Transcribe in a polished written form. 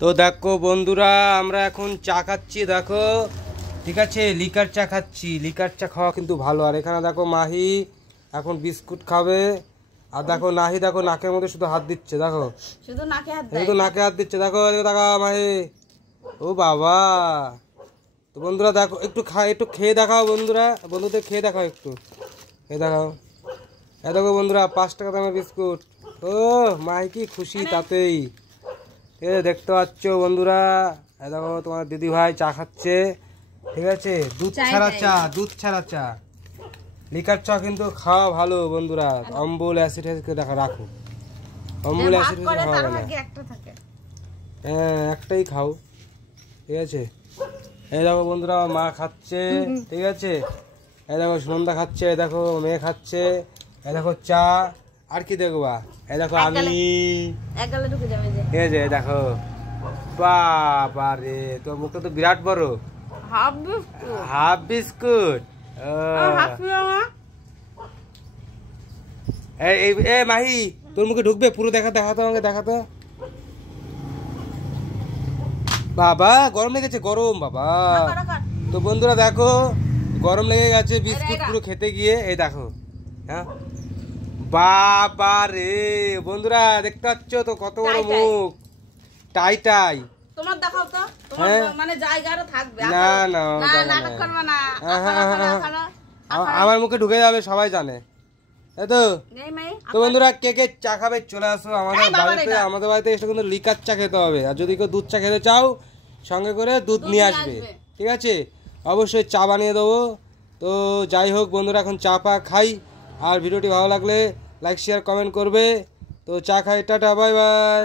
তো দেখো বন্ধুরা, আমরা এখন চা খাচ্ছি। দেখো, ঠিক আছে, লিকার চা খাচ্ছি। লিকার চা খাওয়া কিন্তু ভালো। আর এখানে দেখো মাহি এখন বিস্কুট খাবে। আর দেখো নাহি, দেখো নাকের মধ্যে শুধু হাত দিচ্ছে। দেখো শুধু নাকে হাত দিচ্ছে। দেখো দেখো মাহি, ও বাবা। তো বন্ধুরা দেখো, একটু খেয়ে দেখাও বন্ধুরা, বন্ধুদের খেয়ে দেখাও, একটু খেয়ে দেখাও। দেখো বন্ধুরা, 5 টাকা দামের বিস্কুট। ও মাহি কি খুশি তাতেই। দেখতে পাচ্ছ বন্ধুরা, দেখো তোমার দিদি ভাই চা খাচ্ছে। ঠিক আছে, দুধ ছাড়া চা। লিকার চা কিন্তু খাওয়া ভালো বন্ধুরা। অম্বল অ্যাসিড দেখা রাখো, অম্বল অ্যাসিড খাওয়া ভালো। হ্যাঁ, একটাই খাও। ঠিক আছে, এই দেখো বন্ধুরা, মা খাচ্ছে। ঠিক আছে, এই দেখো সুনন্দা খাচ্ছে, এই দেখো মেয়ে খাচ্ছে, এই দেখো চা। আর কি দেখবা, এই দেখো আমি। ঠিক আছে, দেখো বাবা রে, তোর মুখটা তো বিরাট বড়। Half biscuit. এই মাহি, তোর মুখে ঢুকবে পুরো? দেখাতো আমাকে, দেখাতো। বাবা গরম লেগেছে, গরম বাবা। তো বন্ধুরা দেখো, গরম লেগে গেছে বিস্কুট পুরো খেতে গিয়ে। এই দেখো, হ্যাঁ বাবা রে বন্ধুরা, দেখতে পাচ্ছ তো কত বড় মুখ। টাই তোমার দেখাও তো, তোমার মানে জায়গা আরো থাকবে। না নাটক করবে না, আমার মুখে ঢুকে যাবে, সবাই জানে। তো বন্ধুরা, কে কে চা খাবে চলে আসো আমাদের বাড়িতে এসে কিন্তু লিকার চা খেতে হবে। আর যদি কেউ দুধ চা খেতে চাও, সঙ্গে করে দুধ নিয়ে আসবে। ঠিক আছে, অবশ্যই চা বানিয়ে দেবো। তো যাই হোক বন্ধুরা, এখন চা পা খাই। আর ভিডিওটি ভালো লাগলে লাইক শেয়ার কমেন্ট করবে। তো চা খাই, টাটা, বাই বাই।